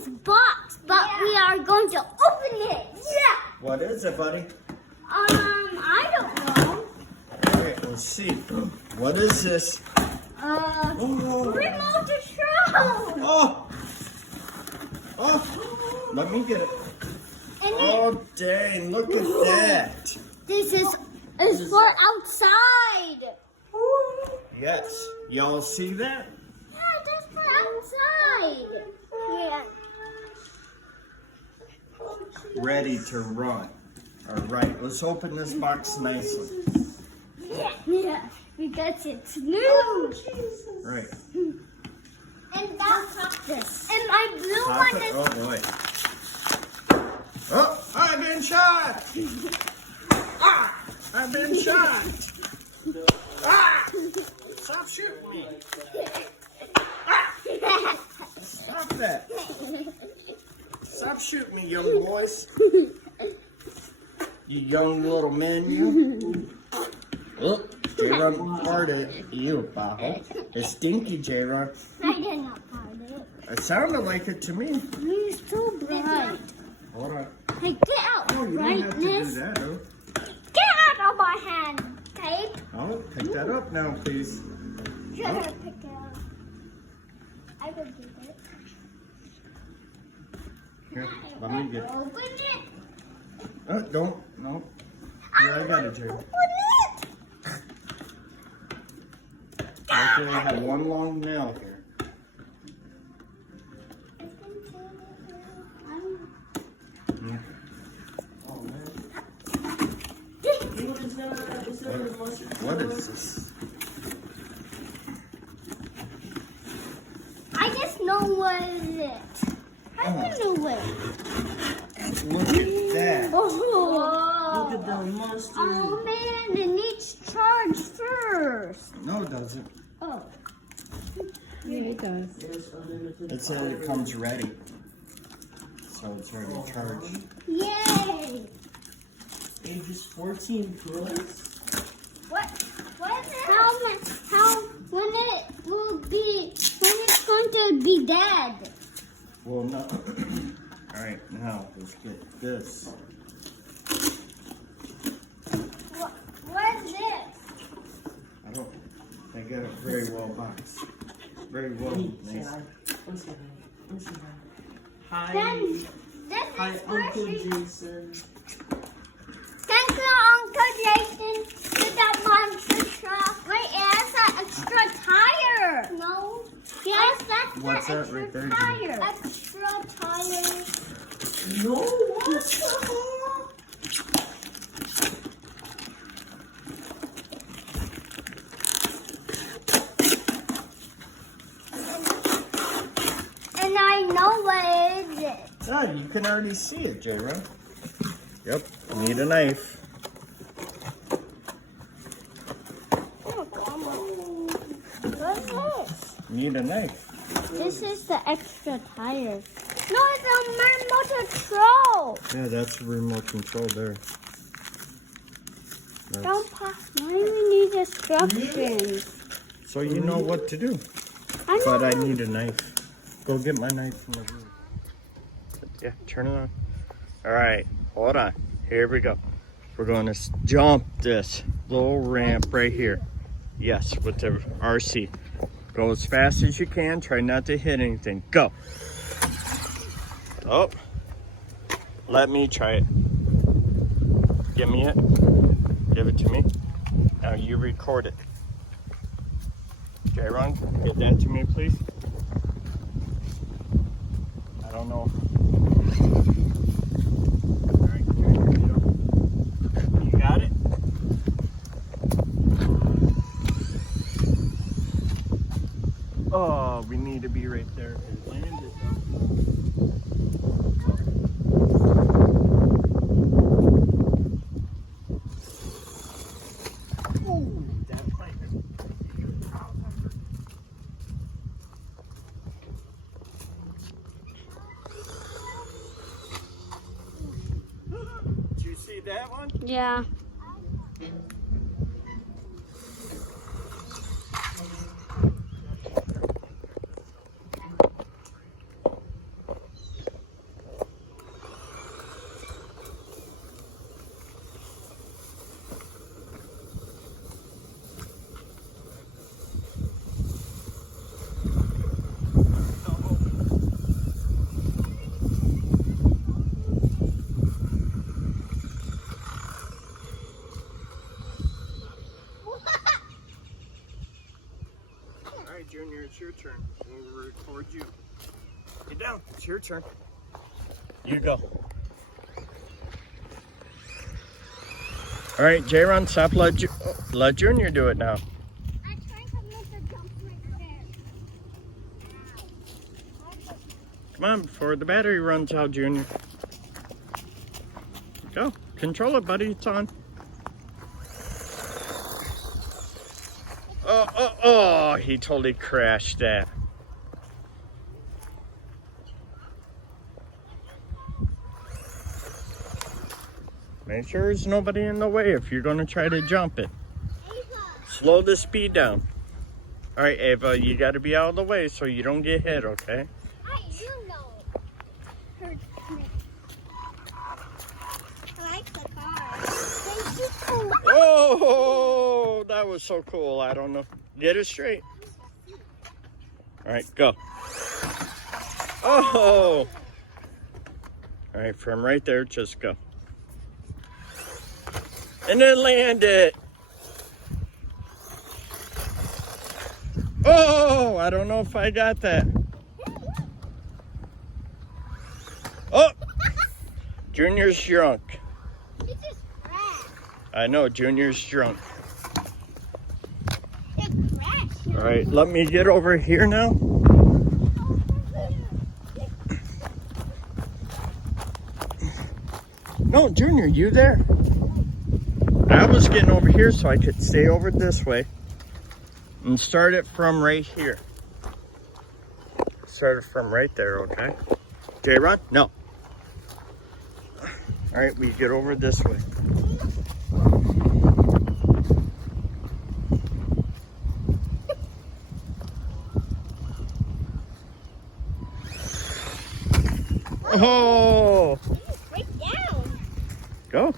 this box, but we are going to open it. Yeah. What is it, buddy? I don't know. All right, let's see. What is this? Remote control. Oh, let me get it. And Oh, dang, look at that. this is for outside. Yes, y'all see that? Yeah, that's for outside. Yeah. Ready to run. All right, let's open this box nicely. Yeah, because it's new. Right. And that's this. And my blue Pop one it. is. Oh, boy. Oh, I've been shot. I've been shot. Stop shooting me. Stop that. Stop shooting me, young boys. You young little men, you. Oh, J-Run farted. You, Bajo. It's stinky, J-Run. I did not find it. It sounded like it to me. It's too bright. Hold on. Hey, get out, Oh, you don't have to do brightness. that, huh? Get out of my hand, tape. Oh, pick that up now, please. You're gonna pick it up. I will do it. Here, let me get it. Open it. Don't. No. Yeah, I got it, Jerry. Open it. Okay, I have one long nail here. Oh man. What is this? I just know what is it. I don't know what. Look at that. Oh. Look at the monster. Oh man, it needs charge first. No, it doesn't. Oh. Yeah, it does. There's unlimited. It said it comes ready. So it's already charged. Yay! Ages 14 plus. What is it? When it will be, when it's going to be dead? Well, no. All right, now let's get this. What is this? I got it very well boxed. Very well. Say Nice. hi. Come say hi. Come say hi. Hi. Then, this Hi, is Uncle first. Jason. Thank you, Uncle Jason, for that monster truck. Wait, it has an extra tire. No. Yes, that's What's the that extra right there, Jimmy? tire. Extra tire. No, what the fuck? And I know what is it. Oh, you can already see it, J-Run. Yep, need a knife. What is this? Need a knife. This is the extra tire. No, it's a remote control. Yeah, that's the remote control there. That's- Don't pass. Why do we need instructions? So you know what to do. I know. But I need a knife. Go get my knife from the room. Yeah, turn it on. All right, hold on. Here we go. We're going to jump this little ramp right here. Yes, with the RC. Go as fast as you can. Try not to hit anything. Go. Oh. Let me try it. Give me it. Give it to me. Now you record it. J-Ron, get that to me, please. I don't know. All right, here you go. You got it? Oh, we need to be right there. It landed, though. Ooh, that pipe. Did you see that one? Yeah. your turn. We'll record you. Get down. It's your turn. You go. All right, J-Ron, stop. Let Junior do it now. I'm trying to make a jump right there. Come on, before the battery runs out, Junior. Go. Control it, buddy. It's on. Oh, he totally crashed that. Make sure there's nobody in the way if you're going to try to jump it. Slow the speed down. All right, Ava, you got to be out of the way so you don't get hit, okay? You know. Hurts me. I like the car. Thank you. Oh, that was so cool. I don't know. Get it straight. All right, go. Oh. All right, from right there, just go. And then land it. Oh, I don't know if I got that. Oh, Junior's drunk. This is crashed. I know, Junior's drunk. It crashed. All right, let me get over here now. No, Junior, you there? I was getting over here so I could stay over this way and start it from right here. Start it from right there, okay? J-Ron? No. All right, we get over this way. Oh! Break down. Go.